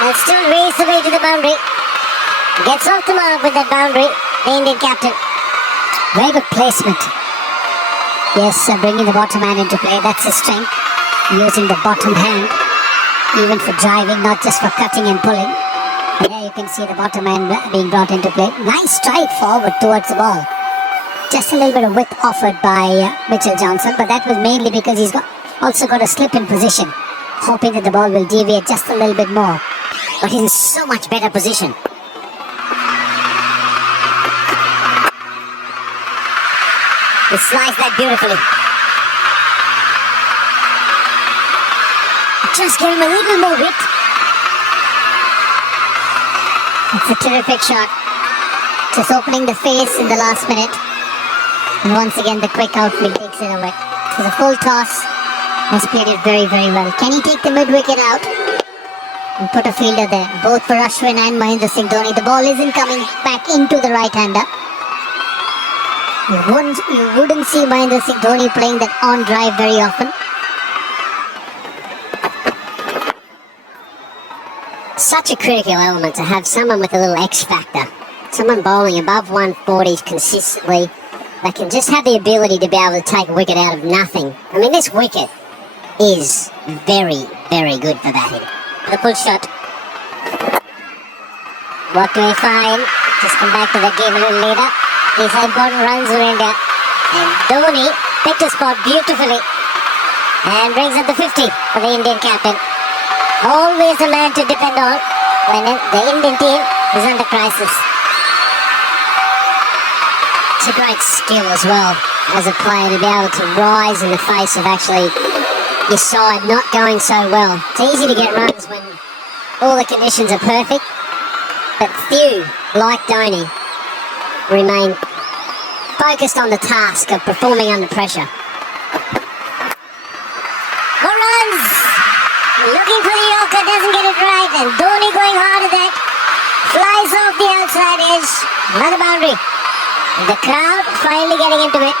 And still race away to the boundary. Gets off the mark with that boundary. The Indian captain. Very good placement. Yes, bringing the bottom hand into play. That's his strength. Using the bottom hand. Even for driving, not just for cutting and pulling. And there you can see the bottom hand being brought into play. Nice strike forward towards the ball. Just a little bit of width offered by Mitchell Johnson. But that was mainly because he's also got a slip in position. Hoping that the ball will deviate just a little bit more. But he's in so much better position. He sliced that beautifully. Just give him a little more width. It's a terrific shot. Just opening the face in the last minute. And once again the quick outfield takes it away. So the full toss has played it very, very well. Can he take the mid-wicket out? And put a fielder there. Both for Ashwin and Mahendra Singh Dhoni. The ball isn't coming back into the right-hander. You wouldn't see Mahendra Singh Dhoni playing that on drive very often. Such a critical element to have someone with a little X factor. Someone bowling above 140 consistently that can just have the ability to be able to take a wicket out of nothing. I mean, this wicket is very, very good for batting. The pull shot. What do we find? Just come back to the game a little later. These are important runs for India. And Dhoni picked a spot beautifully. And brings up the 50 for the Indian captain. Always a man to depend on when the Indian team is under crisis. It's a great skill as well as a player to be able to rise in the face of actually your side not going so well. It's easy to get runs when all the conditions are perfect, but few, like Dhoni, remain focused on the task of performing under pressure. More runs! Looking for the Yorker, doesn't get it right, and Dhoni going hard at that. Flies off the outside edge. Another boundary. And the crowd finally getting into it.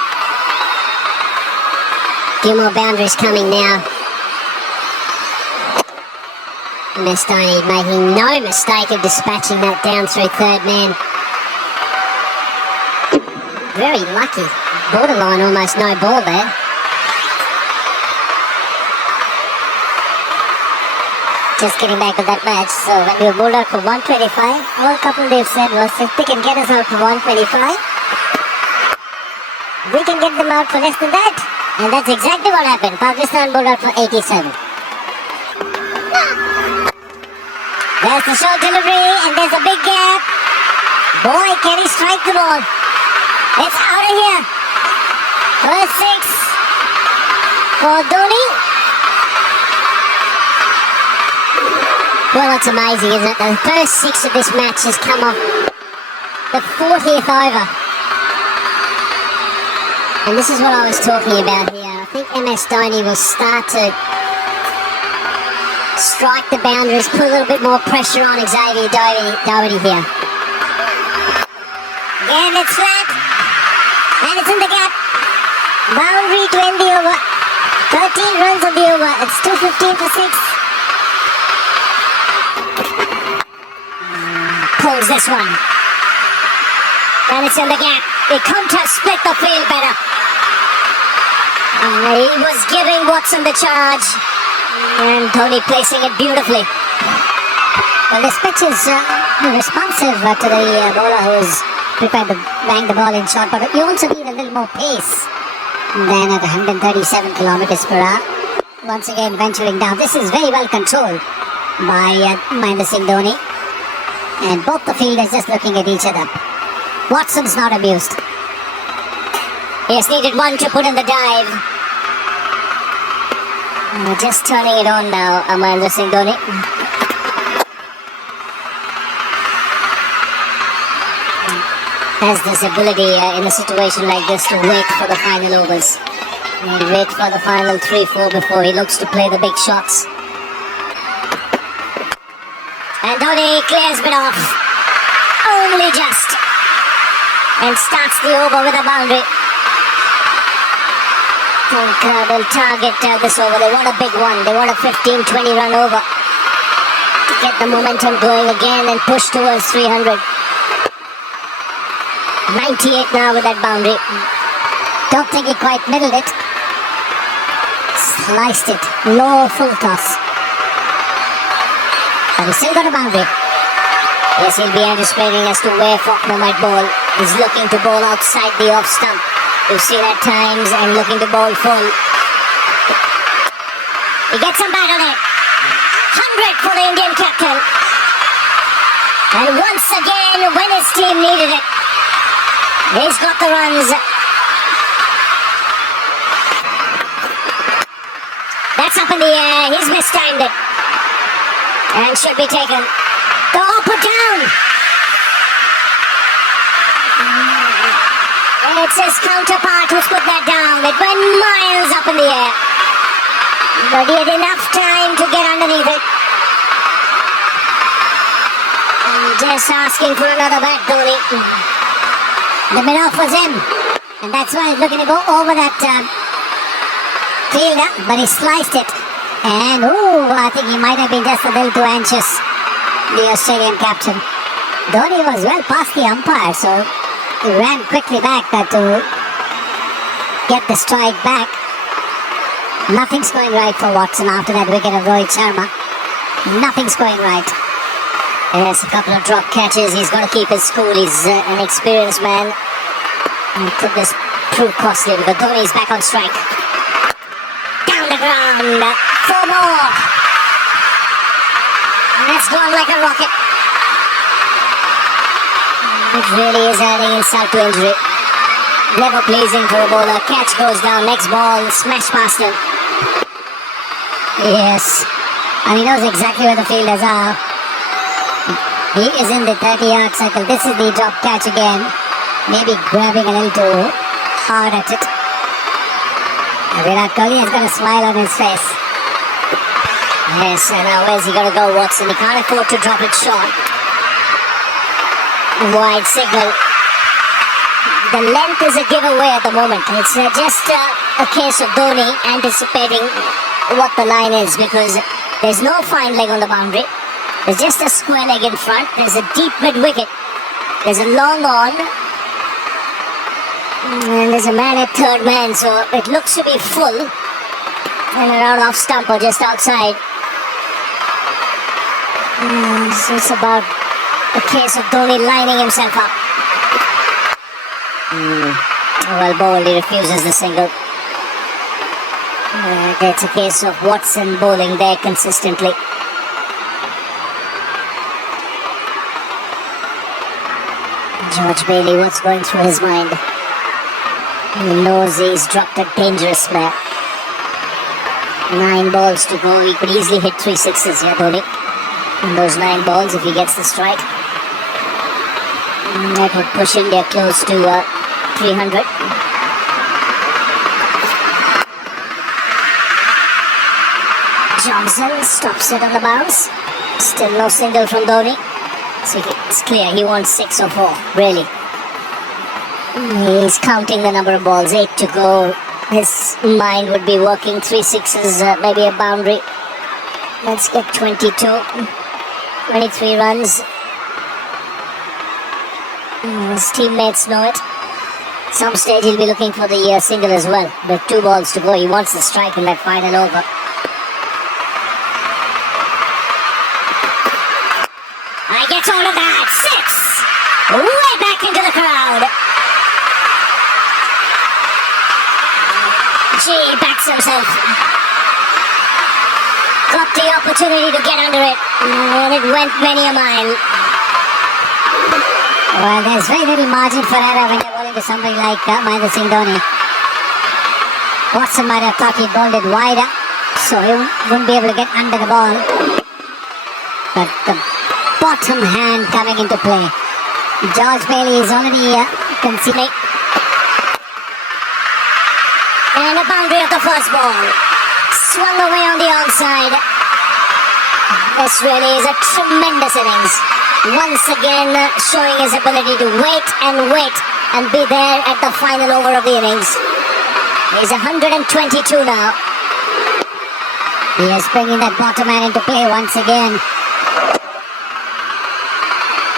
Few more boundaries coming now. Dhoni making no mistake of dispatching that down through third man. Very lucky. Borderline almost no ball there. Just getting back with that match. So when we were bowled out for 125, all a couple they've said was if they can get us out for 125, we can get them out for less than that. And that's exactly what happened. Pakistan bowled out for 87. There's the short delivery and there's a big gap. Boy, can he strike the ball. It's out of here. First six for Dhoni. Well, it's amazing, isn't it? The first six of this match has come off the 40th over. And this is what I was talking about here. I think MS Dhoni will start to strike the boundaries, put a little bit more pressure on Xavier Doherty here. Again, it's flat. And it's in the gap. Boundary to end the over. 13 runs of the over. It's 215 for 6. Pulls this one. And it's in the gap. He couldn't have split the field better. He was giving Watson the charge. And Dhoni placing it beautifully. Well, this pitch is responsive to the bowler who's prepared to bang the ball in short, but you also need a little more pace than at 137 kilometers per hour. Once again, venturing down. This is very well controlled by Mahendra Singh Dhoni. And both the fielders just looking at each other. Watson's not amused. He has needed one to put in the dive. Just turning it on now, Mahendra Singh Dhoni. Has this ability in a situation like this to wait for the final overs. And wait for the final 3-4 before he looks to play the big shots. And Dhoni clears it off. Only just. And starts the over with a boundary. Think they'll target this over. They want a big one. They want a 15-20 run over. get the momentum going again and push towards 300. 98 now with that boundary. Don't think he quite middled it. Sliced it. Low full toss. But he's still got a boundary. Yes, he'll be anticipating as to where Faulkner might bowl. He's looking to bowl outside the off stump. You've seen at times and looking to bowl full. He gets him back on it. 100 for the Indian captain. And once again, when his team needed it, he's got the runs. That's up in the air. He's mistimed it. And should be taken. Oh, put down. It's his counterpart who's put that down. It went miles up in the air. But he had enough time to get underneath it. And just asking for another bat, Dhoni. The mid-off was in. And that's why he's looking to go over that fielder. But he sliced it. And, I think he might have been just a little too anxious, the Australian captain. Dhoni was well past the umpire, so he ran quickly back to get the strike back. Nothing's going right for Watson after that wicket of Rohit Sharma. Nothing's going right. There's a couple of drop catches. He's got to keep his cool. He's an experienced man. And could this prove costly because Dhoni's back on strike. Down the ground. 4 more. And it's gone like a rocket. It really is adding insult to injury. Never pleasing for a bowler. Catch goes down. Next ball, smash past him. Yes. And he knows exactly where the fielders are. He is in the 30-yard circle. This is the drop catch again. Maybe grabbing a little too hard at it. And Virat Kohli has got a smile on his face. Yes, and now where's he going to go, Watson? He can't afford to drop it short. Wide signal. The length is a giveaway at the moment. It's just a case of Dhoni anticipating what the line is because there's no fine leg on the boundary. There's just a square leg in front. There's a deep mid-wicket. There's a long on. And there's a man at third man, so it looks to be full. And around off stump or just outside. So it's about a case of Dhoni lining himself up. Well bowled, he refuses the single. It's a case of Watson bowling there consistently. George Bailey, what's going through his mind? He knows he's dropped a dangerous snap. 9 balls to go. He could easily hit 3 sixes here, Dhoni. In those 9 balls, if he gets the strike, that would push India close to 300. Johnson stops it on the bounce. Still no single from Dhoni. So it's clear he wants 6 or 4, really. He's counting the number of balls, 8 to go. His mind would be working 3 sixes, maybe a boundary. Let's get 22. 23 runs. His teammates know it. Some stage he'll be looking for the single as well. With 2 balls to go, he wants the strike in that final over. I get all of that. 6! Way back into the crowd. Gee, backs himself. Got the opportunity to get under it, and it went many a mile. Well, there's very little margin for error when you're bowling to somebody like Mahendra Singh Dhoni. Watson might have thought he bowled it wider, so he wouldn't be able to get under the ball. But the bottom hand coming into play. George Bailey is already conceding. And a boundary of the first ball. Swung away on the onside. This really is a tremendous innings. Once again showing his ability to wait and be there at the final over of the innings. He's 122 now. He is bringing that bottom man into play once again.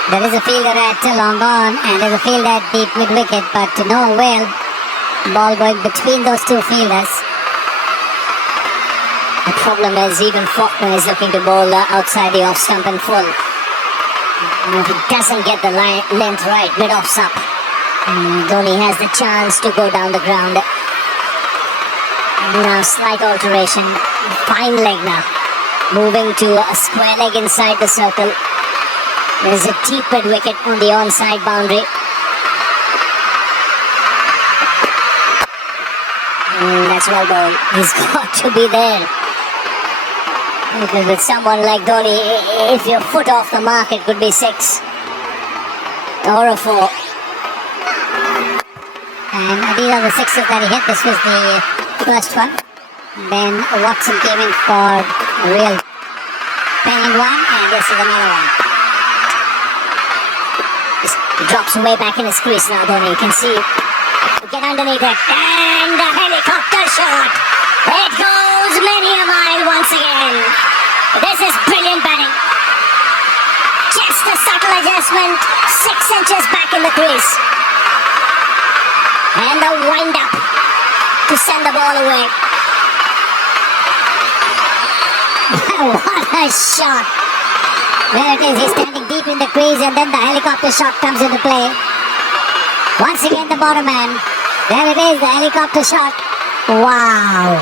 There is a fielder at long on and there's a fielder at deep mid wicket, but to no avail. Ball going between those two fielders. The problem is even Faulkner is looking to bowl outside the off stump and full. And if he doesn't get the length right, mid offs up, Dhoni has the chance to go down the ground. Now slight alteration, fine leg now, moving to a square leg inside the circle. There's a deep mid wicket on the onside boundary. That's well bowled. He's got to be there. Because with someone like Dhoni, if your foot off the mark, it could be 6 or a 4. And these are the 6s that he hit. This was the first one. Then Watson came in for a real banging one, and this is another one. Just drops way back in his crease now, Dhoni. You can see. Get underneath it. And the helicopter shot. It goes many a mile once again. This is brilliant batting. Just a subtle adjustment. 6 inches back in the crease. And the wind up to send the ball away. What a shot. There it is. He's standing deep in the crease and then the helicopter shot comes into play. Once again the bottom man. There it is, the helicopter shot. Wow.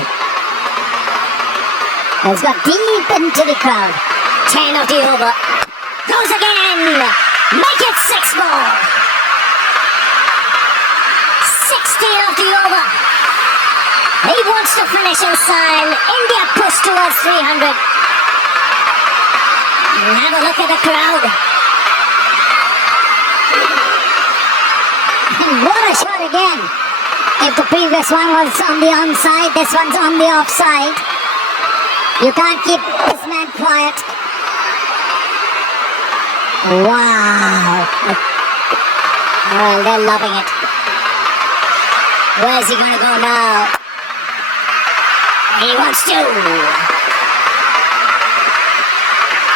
It's got deep into the crowd. 10 of the over. Goes again. Make it 6 more. 60 of the over. He wants to finish in style. India push towards 300. Have a look at the crowd. And what a shot again. If the previous one was on the onside, this one's on the offside. You can't keep this man quiet. Wow. Well, they're loving it. Where's he going to go now? He wants to.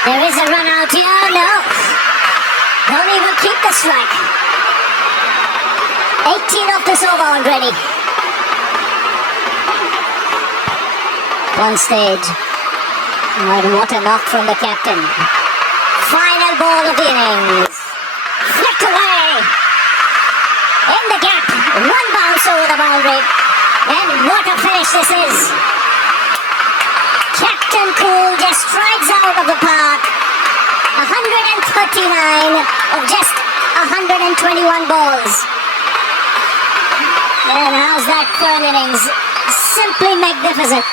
There is a run out here. No. Dhoni will keep the strike. 18 of this over already. One stage. And what a knock from the captain. Final ball of the innings. Flicked away. In the gap. One bounce over the boundary. And what a finish this is. Captain Cool just strikes out of the park. 139 of just 121 balls. And how's that for an innings? Simply magnificent.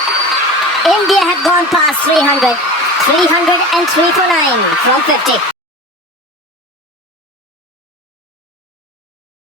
India have gone past 300. 303 for 9 from 50.